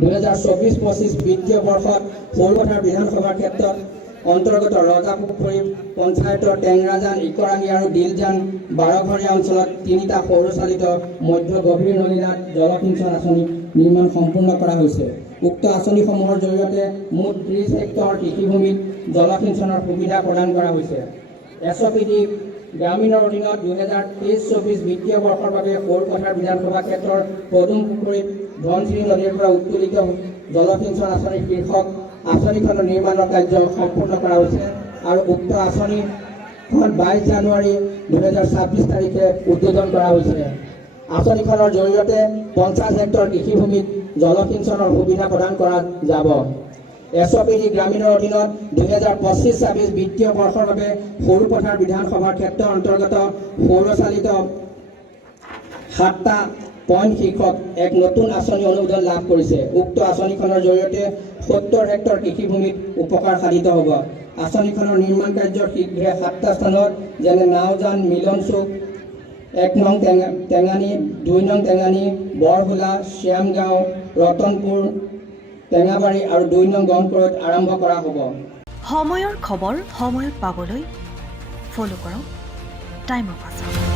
2024-25 বিত্তীয় বৰ্ষত সৰুপথাৰ বিধানসভাৰ ক্ষেত্ৰত অন্তৰ্গত ৰজাপুখুৰী পঞ্চায়তৰ টেংৰাজান, ইকৰাঙী আৰু দিলজান 12ঘৰীয়া অঞ্চলত 3টা সৌৰচালিত মধ্য গভীৰ নলীনাদ জলসিঞ্চন আঁচনি নিৰ্মাণ সম্পূৰ্ণ কৰা হৈছে। উক্ত আঁচনিসমূহৰ জৰিয়তে মুঠ 30 হেক্টৰ কৃষিভূমিত জলসিঞ্চনৰ সুবিধা প্ৰদান কৰা হৈছে। এছপিডি গ্ৰামীণৰ অধীনত 2023-24 বিত্তীয় বৰ্ষৰ বাবে সৰুপথাৰ বিধানসভা ক্ষেত্ৰৰ পদুম পুখুৰীত ধনশিৰি নদীৰ পৰা উত্তোলিত জলসিঞ্চন আঁচনি শীৰ্ষক আঁচনিখনৰ নিৰ্মাণৰ কাৰ্য সম্পূৰ্ণ কৰা হৈছে আৰু উক্ত আঁচনিখন 22 জানুৱাৰী 2026 তাৰিখে উদ্বোধন কৰা হৈছে। আঁচনিখনৰ জৰিয়তে 50 হেক্টৰ কৃষিভূমিত জলসিঞ্চনৰ সুবিধা প্ৰদান কৰা যাব। এছপিডি গ্ৰামীণৰ অধীনত 2025-26 বিত্তীয় বৰ্ষৰ বাবে সৰুপথাৰ বিধানসভাৰ ক্ষেত্ৰৰ অন্তৰ্গত সৌৰচালিত 7টা পইণ্ট শীৰ্ষক এক নতুন আঁচনি অনুমোদন লাভ কৰিছে। উক্ত আঁচনিখনৰ জৰিয়তে 70 হেক্টৰ কৃষিভূমিত উপকাৰ সাধিত হ'ব। আঁচনিখনৰ নিৰ্মাণ কাৰ্য শীঘ্ৰে 7টা স্থানত যেনে নাওজান, মিলন চুক, 1 নং টেঙানী, 2 নং টেঙানী, বৰহোলা, শ্যামগাঁও, ৰতনপুৰ, টেঙাবাৰী আৰু 2 নং গংপুৰত আৰম্ভ কৰা হ'ব। সময়ৰ খবৰ সময়ত পাবলৈ ফলো কৰক টাইম অফ আছাম।